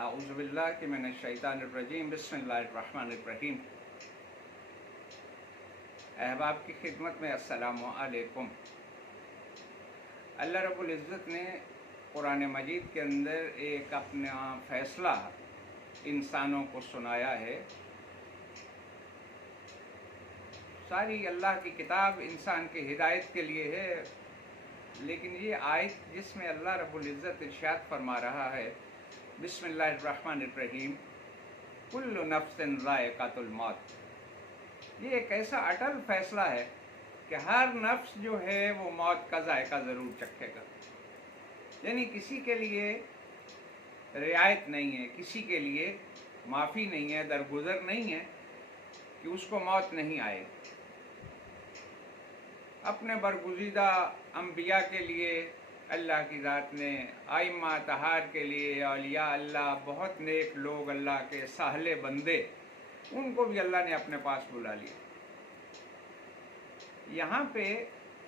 अऊज़ु बिल्लाहि मिनश्शैतानिर रजीम बिस्मिल्लाहिर्रहमानिर्रहीम। अहबाब की खिदमत में अस्सलामु अलैकुम। अल्लाह रब्बुल इज़्ज़त ने कुरान मजीद के अंदर एक अपना फ़ैसला इंसानों को सुनाया है। सारी अल्लाह की किताब इंसान की हिदायत के लिए है, लेकिन ये आयत जिसमें अल्लाह रब्बुल इज़्ज़त इरशाद फरमा रहा है बिस्मिल्लाहिर्रहमानिर्रहीम कुल्लु नफ्सिन ज़ाइक़ातुल मौत, ये एक ऐसा अटल फैसला है कि हर नफ्स जो है वो मौत का जायका ज़रूर चखेगा। यानी किसी के लिए रियायत नहीं है, किसी के लिए माफ़ी नहीं है, दरगुजर नहीं है कि उसको मौत नहीं आएगी। अपने बरगुज़ीदा अंबिया के लिए अल्लाह की ज़ात ने, आइम्मा तहार के लिए, औलिया अल्लाह, बहुत नेक लोग, अल्लाह के साहले बंदे, उनको भी अल्लाह ने अपने पास बुला लिया। यहाँ पे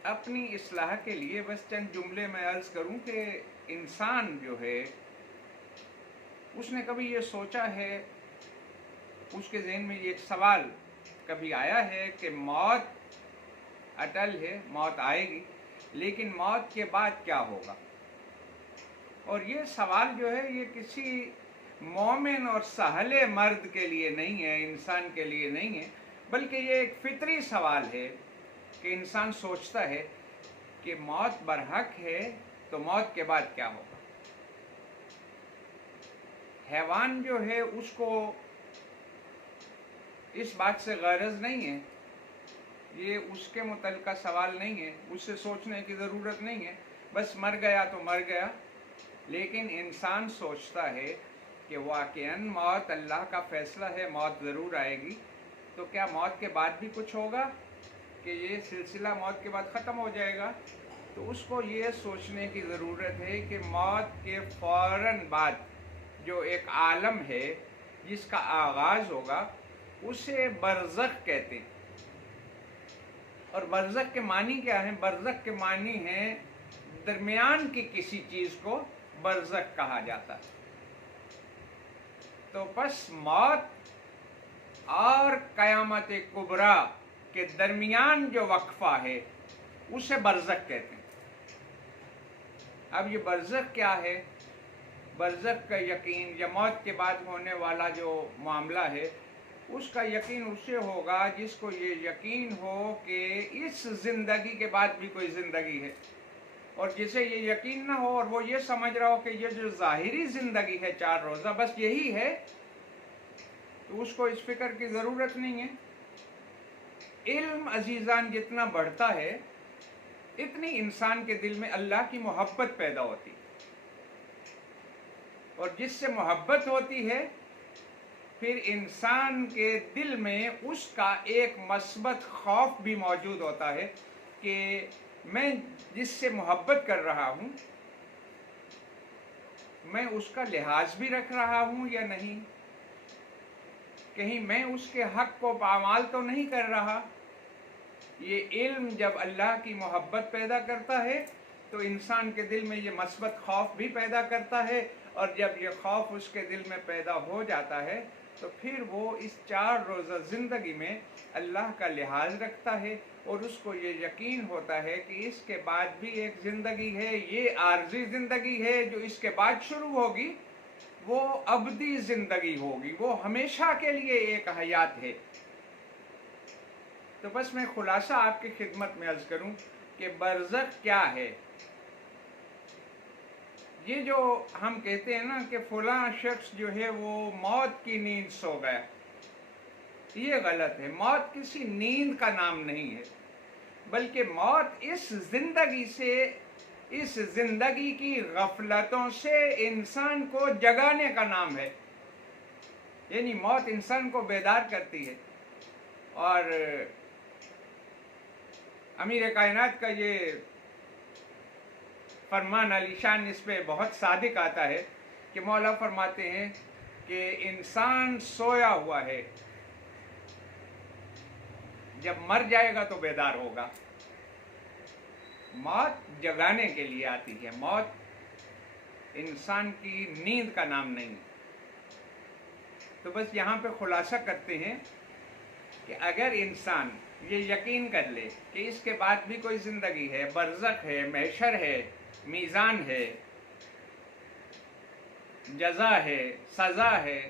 अपनी इस्लाह के लिए बस चंद जुमले में अर्ज़ करूँ कि इंसान जो है उसने कभी ये सोचा है, उसके ज़हन में ये एक सवाल कभी आया है कि मौत अटल है, मौत आएगी, लेकिन मौत के बाद क्या होगा? और ये सवाल जो है ये किसी मोमिन और सहले मर्द के लिए नहीं है, इंसान के लिए नहीं है, बल्कि ये एक फितरी सवाल है कि इंसान सोचता है कि मौत बरहक है तो मौत के बाद क्या होगा। हैवान जो है उसको इस बात से गरज नहीं है, ये उसके मुतल्लिक़ सवाल नहीं है, उससे सोचने की ज़रूरत नहीं है, बस मर गया तो मर गया। लेकिन इंसान सोचता है कि वाक़ईअन मौत अल्लाह का फ़ैसला है, मौत ज़रूर आएगी, तो क्या मौत के बाद भी कुछ होगा कि ये सिलसिला मौत के बाद ख़त्म हो जाएगा? तो उसको ये सोचने की ज़रूरत है कि मौत के फ़ौरन बाद जो एक आलम है जिसका आगाज़ होगा उसे बरज़ख कहते हैं। और बरज़ख के मानी क्या है? बरज़ख के मानी है दरमियान की किसी चीज़ को बरज़ख कहा जाता है। तो बस मौत और क़यामत कुबरा के दरमियान जो वक्फ़ा है उसे बरज़ख कहते हैं। अब ये बरज़ख क्या है? बरज़ख का यकीन या मौत के बाद होने वाला जो मामला है उसका यकीन उससे होगा जिसको ये यकीन हो कि इस ज़िंदगी के बाद भी कोई ज़िंदगी है, और जिसे ये यकीन ना हो और वो ये समझ रहा हो कि ये जो ज़ाहिरी ज़िंदगी है 4 रोज़ा बस यही है, तो उसको इस फिक्र की ज़रूरत नहीं है। इल्म अजीज़ान जितना बढ़ता है इतनी इंसान के दिल में अल्लाह की मोहब्बत पैदा होती है, और जिससे मोहब्बत होती है फिर इंसान के दिल में उसका एक मस्बत खौफ भी मौजूद होता है कि मैं जिससे मोहब्बत कर रहा हूँ मैं उसका लिहाज भी रख रहा हूँ या नहीं, कहीं मैं उसके हक को पामाल तो नहीं कर रहा। ये इल्म जब अल्लाह की मोहब्बत पैदा करता है तो इंसान के दिल में ये मस्बत खौफ भी पैदा करता है, और जब ये खौफ उसके दिल में पैदा हो जाता है तो फिर वो इस 4 रोज़ा ज़िंदगी में अल्लाह का लिहाज रखता है, और उसको ये यकीन होता है कि इसके बाद भी एक ज़िंदगी है, ये आर्जी ज़िंदगी है जो इसके बाद शुरू होगी, वो अबदी ज़िंदगी होगी, वो हमेशा के लिए एक हयात है। तो बस मैं खुलासा आपकी खिदमत में अर्ज़ करूं कि बरज़ख क्या है। ये जो हम कहते हैं ना कि फ़लाँ शख्स जो है वो मौत की नींद सो गया, ये गलत है। मौत किसी नींद का नाम नहीं है, बल्कि मौत इस ज़िंदगी से, इस ज़िंदगी की गफलतों से इंसान को जगाने का नाम है। यानी मौत इंसान को बेदार करती है। और अमीर कायनात का ये फरमान अलीशान इस पे बहुत सादिक आता है कि मौला फरमाते हैं कि इंसान सोया हुआ है, जब मर जाएगा तो बेदार होगा। मौत जगाने के लिए आती है, मौत इंसान की नींद का नाम नहीं। تو بس یہاں پہ خلاصہ کرتے ہیں کہ اگر انسان یہ یقین کر لے کہ اس کے بعد بھی کوئی زندگی ہے، برزخ ہے، محشر ہے، میزان ہے، جزا ہے، سزا ہے،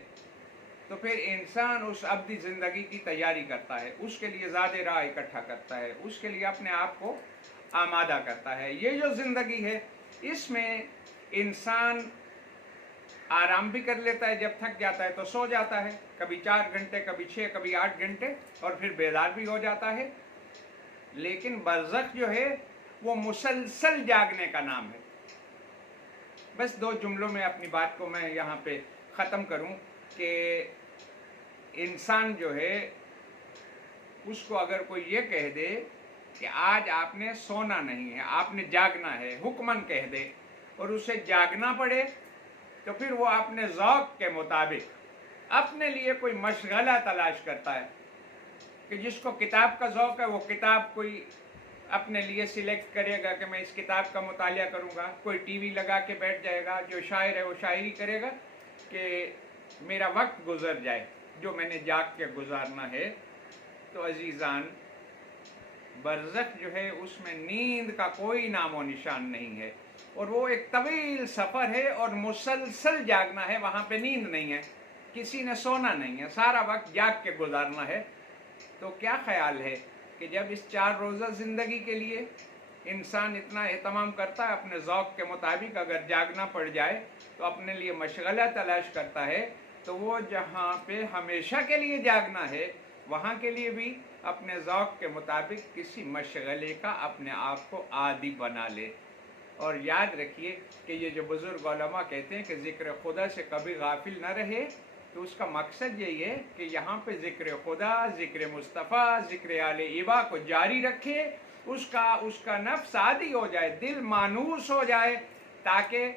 تو پھر انسان اس ابدی زندگی کی تیاری کرتا ہے، اس کے لیے زاد راہ اکٹھا کرتا ہے، اس کے لیے اپنے آپ کو آمادہ کرتا ہے۔ یہ جو زندگی ہے اس میں انسان آرام بھی کر لیتا ہے، جب تھک جاتا ہے تو سو جاتا ہے، کبھی 4 گھنٹے، کبھی 6، کبھی 8 گھنٹے، اور پھر بیدار بھی ہو جاتا ہے۔ لیکن برزخ جو ہے وہ مسلسل جاگنے کا نام ہے۔ بس 2 جملوں میں اپنی بات کو میں یہاں پہ ختم کروں کہ انسان جو ہے اس کو اگر کوئی یہ کہہ دے کہ آج آپ نے سونا نہیں ہے، آپ نے جاگنا ہے، حکماً کہہ دے، اور اسے جاگنا پڑے، تو پھر وہ اپنے ذوق کے مطابق اپنے لیے کوئی مشغلہ تلاش کرتا ہے کہ جس کو کتاب کا ذوق ہے وہ کتاب کوئی اپنے لیے سلیکٹ کرے گا کہ میں اس کتاب کا مطالعہ کروں گا، کوئی ٹی وی لگا کے بیٹھ جائے گا، جو شاعر ہے وہ شاعری کرے گا کہ میرا وقت گزر جائے جو میں نے جاگ کے گزارنا ہے۔ تو عزیزان، برزخ جو ہے اس میں نیند کا کوئی نام و نشان نہیں ہے، اور وہ ایک طویل سفر ہے، اور مسلسل جاگنا ہے، وہاں پہ نیند نہیں ہے، کسی نے سونا نہیں ہے، سارا وقت جاگ کے گزارنا ہے۔ تو کیا خیال ہے کہ جب اس 4 روزہ زندگی کے لیے انسان اتنا اہتمام کرتا ہے اپنے ذوق کے مطابق، اگر جاگنا پڑ جائے تو اپنے لیے مشغلہ تلاش کرتا ہے، تو وہ جہاں پہ ہمیشہ کے لیے جاگنا ہے وہاں کے لیے بھی اپنے ذوق کے مطابق کسی مشغلے کا اپنے آپ کو عادی بنا لے۔ اور یاد رکھیے کہ یہ جو بزرگ علماء کہتے ہیں کہ ذکر خدا سے کبھی غافل نہ رہے، تو اس کا مقصد یہی ہے کہ یہاں پہ ذکر خدا، ذکر مصطفیٰ، ذکر آل ایبا کو جاری رکھے، اس کا نفس عادی ہو جائے، دل مانوس ہو جائے، تاکہ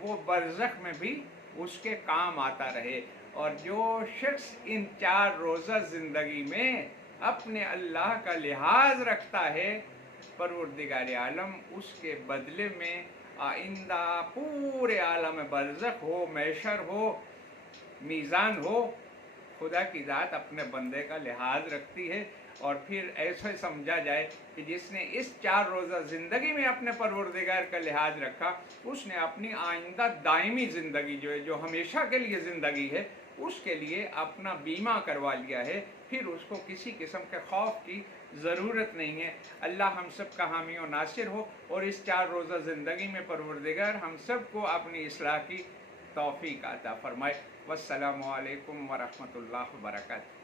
وہ برزخ میں بھی اس کے کام آتا رہے۔ اور جو شخص ان 4 روزہ زندگی میں اپنے اللہ کا لحاظ رکھتا ہے، پروردگار عالم اس کے بدلے میں آئندہ پورے عالم برزخ ہو، محشر ہو، میزان ہو، خدا کی ذات اپنے بندے کا لحاظ رکھتی ہے۔ اور پھر ایسے سمجھا جائے کہ جس نے اس 4 روزہ زندگی میں اپنے پروردگار کا لحاظ رکھا، اس نے اپنی آئندہ دائمی زندگی جو ہے، جو ہمیشہ کے لیے زندگی ہے، اس کے لیے اپنا بیمہ کروا لیا ہے، پھر اس کو کسی قسم کے خوف کی ضرورت نہیں ہے۔ اللہ ہم سب کا حامی و ناصر ہو، اور اس 4 روزہ زندگی میں پروردگار ہم سب کو اپنی اصلاح کی توفیق عطا فرمائے۔ والسلام علیکم ورحمۃ اللہ وبرکاتہ۔